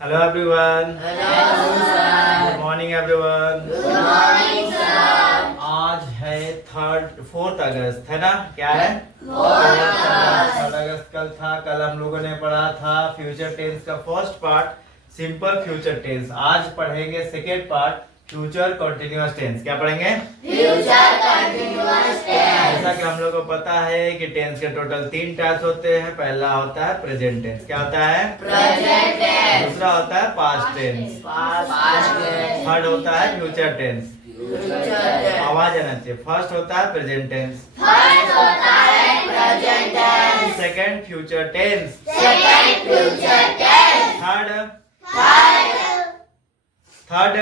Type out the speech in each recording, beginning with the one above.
Hello everyone. Hello sir. Good morning everyone. Good morning sir. आज है 4 अगस्त है ना? क्या है? 4 अगस्त। 3 अगस्त कल था। कल हम लोगों ने पढ़ा था फ्यूचर टेंस का first part simple future tense. आज पढ़ेंगे second part future continuous tense. क्या पढ़ेंगे? Future continuous tense. जैसा कि हम लोग को पता है कि टेंस के टोटल 3 टाइप्स होते हैं। पहला होता है प्रेजेंट टेंस। क्या होता है? Present tense. दूसरा होता है past tense. Past tense. Third होता है फ्यूचर टेंस। Future tense. आवाज आना चाहिए। फर्स्ट होता है प्रेजेंट टेंस, फर्स्ट होता है present tense. Second future tense, second future tense. Third third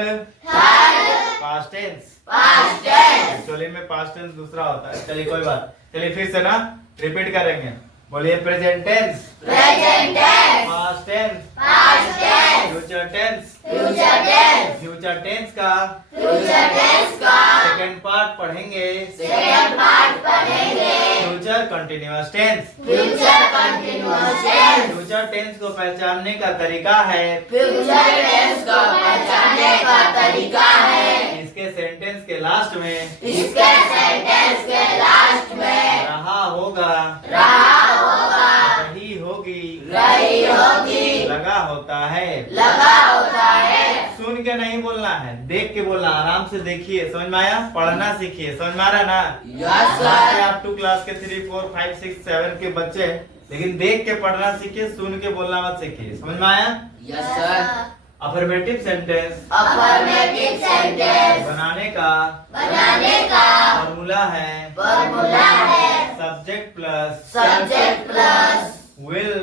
past tense. Past tense. Actually में पास्ट टेंस दूसरा होता है। चलिए कोई बात, चलिए फिर से ना रिपीट करेंगे। बोलिए present tense, present tense. Past tense, past tense. Future tense. Future tense. Future tense का फ्यूचर टेंस का सेकंड पार्ट पढ़ेंगे सेकंड पार्ट पढ़ेंगे। Future continuous tense. Future continuous tense. Future tense को पहचानने का तरीका है, फ्यूचर टेंस को पहचानने का तरीका है इसके सेंटेंस के लास्ट में इसके सेंटेंस के लास्ट में रहा होगा, रहा होगा, रही होगी, रही होगी, लगा होता है। लगा होता है। सुन के नहीं बोलना है, देख के बोलना। आराम से देखिए, समझ में आया? पढ़ना सीखिए। समझ में आ रहा है ना? Yes sir. आप 2 क्लास के 3, 4, 5, 6, 7 के बच्चे हैं, लेकिन देख के पढ़ना सीखिए, सुन के बोलना मत सीखिए। समझ में आया? Yes sir. Affirmative sentence affirmative sentence बनाने का बनाने का फॉर्मूला है फॉर्मूला है subject plus subject plus will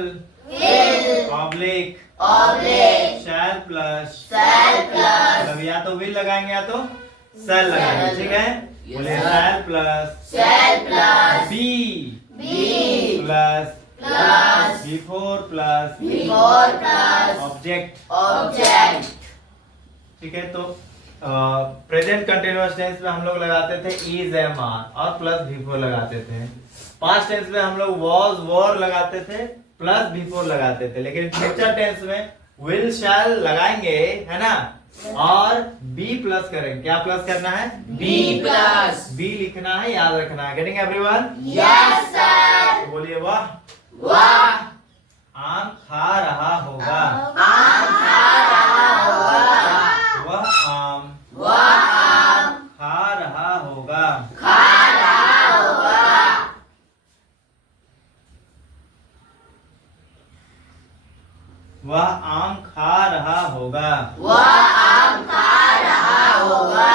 will oblique oblique shell plus shall plus मतलब या तो विल लगाएंगे या तो शैल लगाएंगे। ठीक है? बोलिए shall plus shall plus be be plus plus before plus before plus object. Object. ठीक है? तो प्रेजेंट कंटिन्यूअस टेंस में हम लोग लगाते थे इज एम आर और प्लस बिफोर लगाते थे। पास्ट टेंस में हम लोग वॉज वर लगाते थे प्लस बिफोर लगाते थे। लेकिन फ्यूचर टेंस में विल शैल लगाएंगे, है ना? और बी प्लस करेंगे। क्या प्लस करना है? B plus. बी लिखना है, याद रखना है। Getting everyone? Yes sir. बोलिए वाह वाह आम खा रहा होगा। आम खा रहा होगा। वह आम वह आम खा रहा होगा। खा रहा होगा। वह आम खा रहा होगा। वह आम खा रहा होगा।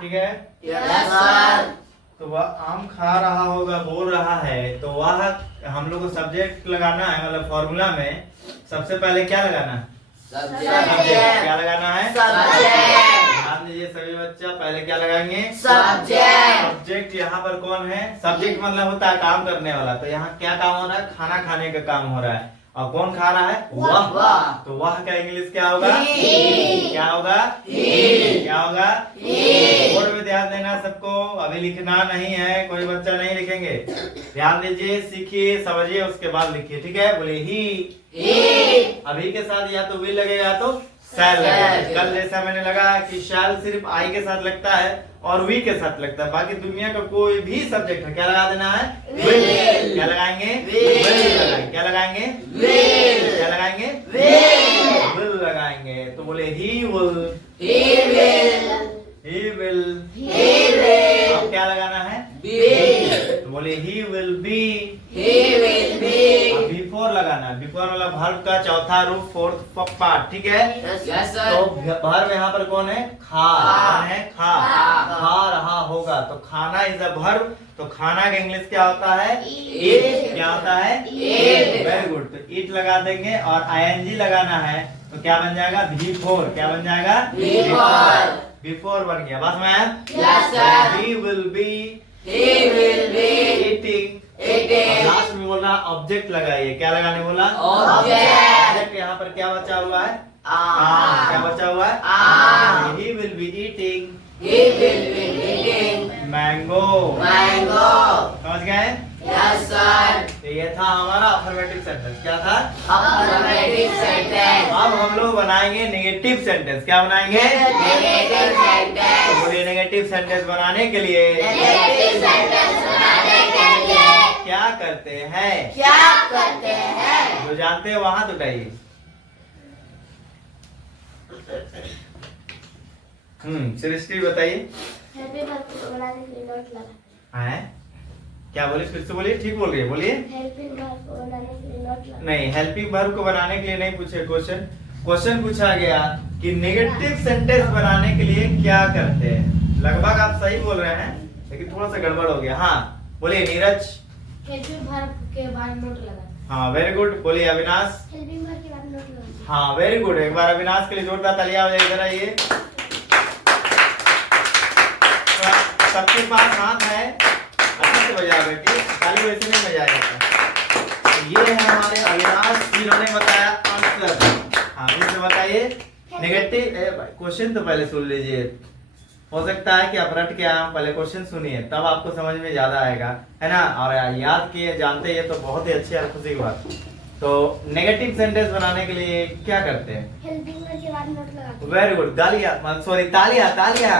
ठीक है? Yes sir. तो वह आम खा रहा होगा बोल रहा है, तो वह हम लोग को सब्जेक्ट लगाना है। मतलब फॉर्मूला में सबसे पहले क्या लगाना है? सब्जेक्ट। क्या लगाना है? सब्जेक्ट। ध्यान दीजिए सभी बच्चा, पहले क्या लगाएंगे? सब्जेक्ट। सब्जेक्ट। यहाँ पर कौन है? सब्जेक्ट मतलब होता है काम करने वाला। तो यहाँ क्या काम हो रहा है? खाना खाने का काम हो रहा है। और कौन खा रहा है? वह। तो वह का इंग्लिश क्या होगा? He। क्या होगा? He। क्या होगा? He। बोर्ड में ध्यान देना सबको। अभी लिखना नहीं है, कोई बच्चा नहीं लिखेंगे। ध्यान दीजिए, सीखिए, समझिए, उसके बाद लिखिए। ठीक है? बोलिए ही। अभी के साथ या तो विल लगेगा या तो शैल लगेगा। कल जैसा मैंने लगा कि शैल सिर्फ आई के साथ लगता है और वी के साथ लगता है। बाकी दुनिया का कोई भी सब्जेक्ट है क्या लगा देना है? Will। क्या लगाएंगे? Will। लगाएंगे। क्या लगाएंगे? Will। क्या लगाएंगे? Will। विल लगाएंगे। तो बोले he will, He will। He will. He will। अब क्या लगाना है? Be। तो बोले he will be. He will be। अब बिफोर लगाना है। बिफोर मतलब वर्ब का चौथा रूप, फोर्थ पार्ट। ठीक है? यस तो वर्ब यहाँ पर कौन है? खा। कौन है? खा। खा। खा रहा होगा। तो खाना इज अ वर्ब। तो खाना का इंग्लिश क्या होता है? Eat। क्या होता है? Eat। Very good. तो ईट लगा देंगे और आईएनजी लगाना है। तो क्या बन जाएगा? बिफोर। क्या बन जाएगा? Before। बिफोर बन गया। बस मैं Yes, sir। He will be He will be eating. eating। Last में बोला ऑब्जेक्ट लगाइए। क्या लगाने बोला? Object। ऑब्जेक्ट। यहाँ पर क्या बचा हुआ है? आम। क्या बचा हुआ है? आम। He will be eating He will be eating mango. mango। समझ गए? Yes, sir. तो ये था हमारा अफर्मेटिव सेंटेंस। क्या था? Affirmative sentence. अब हम लोग बनाएंगे नेगेटिव सेंटेंस। क्या बनाएंगे? Negative तो sentence. बोलिए नेगेटिव सेंटेंस बनाने के लिए Negative sentence बनाने के लिए क्या करते हैं? क्या करते हैं? जो जानते हैं वहां हाथ उठाइए। सृष्टि बताइए। हेल्पिंग वर्ब को बनाने के लिए नोट लगा। हैं? क्या बोले? फिर से बोलिए। ठीक बोल रही है, बोलिए। हेल्पिंग वर्ब को बनाने के लिए नोट लगा। नहीं, हेल्पिंग वर्ब को बनाने के लिए नहीं पूछे क्वेश्चन। क्वेश्चन पूछा गया कि नेगेटिव सेंटेंस बनाने के लिए क्या करते हैं। लगभग आप सही बोल रहे हैं, लेकिन थोड़ा सा गड़बड़ हो गया। हाँ बोलिए नीरज। हेल्पिंग वर्ब के बाद नोट लगा। हाँ वेरी गुड। बोलिए अविनाश। हेल्पिंग वर्ब के बाद नोट लगा। हाँ वेरी गुड। एक बार अविनाश के लिए जोरदार तालियां हो जाए। इधर आइए। सबके पास हाथ है, अच्छे से बजाओ बेटी, खाली वैसे नहीं बजाएगा। तो ये है हमारे अविनाश, जिन्होंने बताया आंसर। हाँ फिर से बताइए। नेगेटिव क्वेश्चन तो पहले सुन लीजिए। हो सकता है कि आप रट के आए, पहले क्वेश्चन सुनिए तब आपको समझ में ज्यादा आएगा, है ना। और याद किए जानते हैं तो बहुत ही अच्छी और खुशी की बात। तो नेगेटिव सेंटेंस बनाने के लिए क्या करते हैं? हेल्पिंग वर्ब के बाद नोट लगा। Very good. तालियां, सॉरी तालियां, तालियां।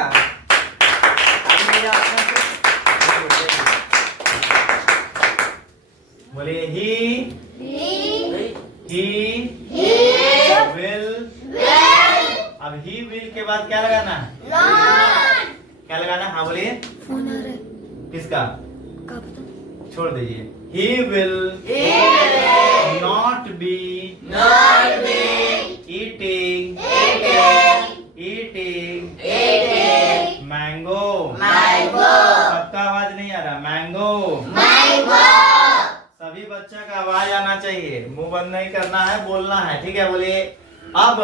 बोलिए ही विल। अब ही विल के बाद क्या लगाना है? क्या लगाना? हाँ बोलिए। फोन आ रहा है। किसका? का पता? छोड़ दीजिए। He will not be eating mango. सबका आवाज नहीं आ रहा। मैंगो। सभी बच्चा का आवाज आना चाहिए, मुंह बंद नहीं करना है, बोलना है, ठीक है। बोलिए अब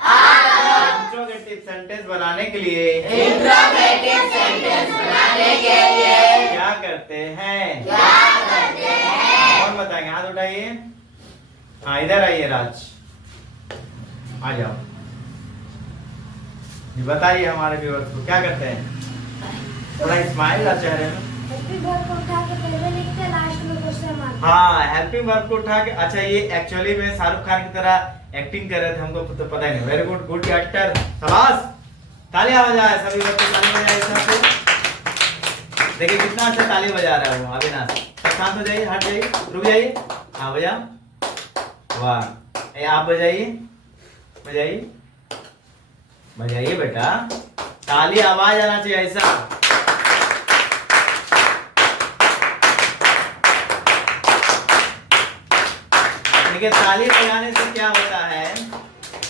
इंट्रोगेटिव सेंटेंस बनाने के लिए Interrogative sentence बनाने के लिए क्या करते हैं? क्या करते हैं? कौन बताएंगे? हाथ उठाइए। हाँ इधर आइए राज, आ जाओ जी, बताइए हमारे व्यूअर्स को क्या करते हैं। थोड़ा स्माइल आ चेहरे में। हेल्पिंग वर्ब को उठा के पहले लिखते हैं, लास्ट में क्वेश्चन मार्क। हाँ हेल्पिंग वर्ब को उठा के। अच्छा ये एक्चुअली में शाहरुख खान की तरह एक्टिंग कर रहे थे, हमको तो पता ही नहीं। वेरी गुड, गुड एक्टर, शाबाश। तालियां बजाए सभी बच्चे, ताली बजाए सबसे। देखिए कितना अच्छा ताली बजा रहा है वो अविनाश। सब शांत हो जाइए, हट जाइए, रुक जाइए। हाँ बजाओ। वाह, आप बजाइए, बजाइए, बजाइए बेटा। ताली आवाज आना चाहिए ऐसा। देखिए ताली बजाने से क्या होता है?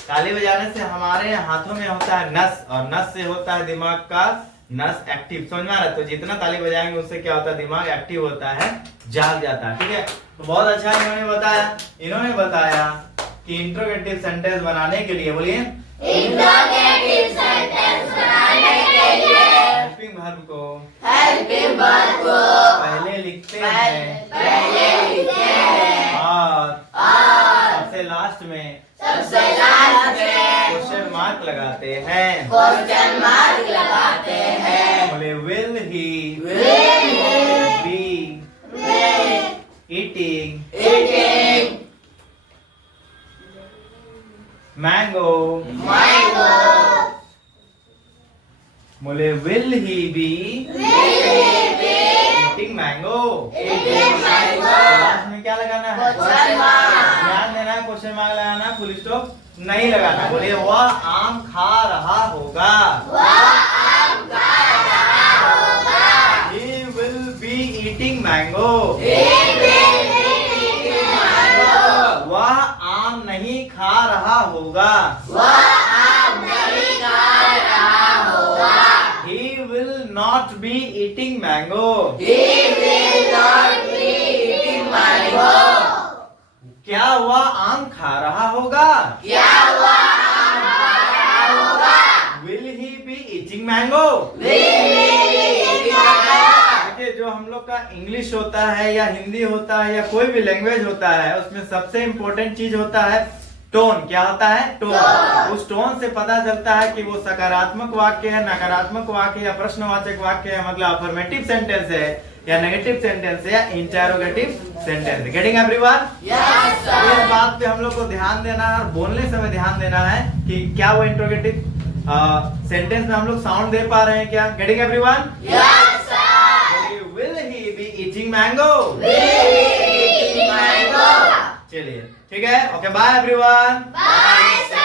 ताली बजाने से हमारे हाथों में होता है नस, और नस से होता है दिमाग का नस एक्टिव। समझ में आ रहा है? तो जितना ताली बजाएंगे उससे क्या होता है? दिमाग एक्टिव होता है, जाग जाता है, ठीक है। तो बहुत अच्छा इन्होंने बताया कि इंट्रोगेटिव सेंटेंस बनाने के लिए, बोलिए Interrogative sentence बनाने के लिए हेल्पिंग वर्ब को helping verb को पहले लिखते हैं पहले लिखते हैं और और सबसे लास्ट में सबसे लास्ट में क्वेश्चन मार्क लगाते हैं। क्वेश्चन मार्क लगाते हैं। बोले will he Will be eating eating mango. mango? बोले will he be Will he be eating mango. eating mango? Last में क्या लगाना है? Question mark. ध्यान देना है, क्वेश्चन मार्क लगाना है, फुल स्टॉप नहीं लगाना। बोले वह आम खा रहा होगा। वह आम खा रहा होगा। He will be eating mango. He will be eating mango. वह आम नहीं खा रहा होगा। वह आम नहीं खा रहा होगा। He will not be eating mango. He will not be eating mango. क्या वह आम खा रहा होगा? क्या वह आम खा रहा होगा? Will he be eating mango? Will he be eating mango? देखिए जो हम लोग का इंग्लिश होता है या हिंदी होता है या कोई भी लैंग्वेज होता है, उसमें सबसे इम्पोर्टेंट चीज होता है टोन। क्या होता है? टोन। उस टोन से पता चलता है कि वो सकारात्मक वाक्य है, नकारात्मक वाक्य या प्रश्नवाचक वाक्य है, मतलब अफर्मेटिव सेंटेंस है या नेगेटिव सेंटेंस है या interrogative sentence. Getting everyone? Yes, sir. इस बात पे हम लोग को ध्यान देना है और बोलने समय ध्यान देना है कि क्या वो इंटरोगेटिव सेंटेंस में हम लोग साउंड दे पा रहे हैं क्या? Getting everyone? Yes, sir. Will he be eating mango? Will he be eating mango? चलिए ठीक है, okay bye everyone. Bye, sir.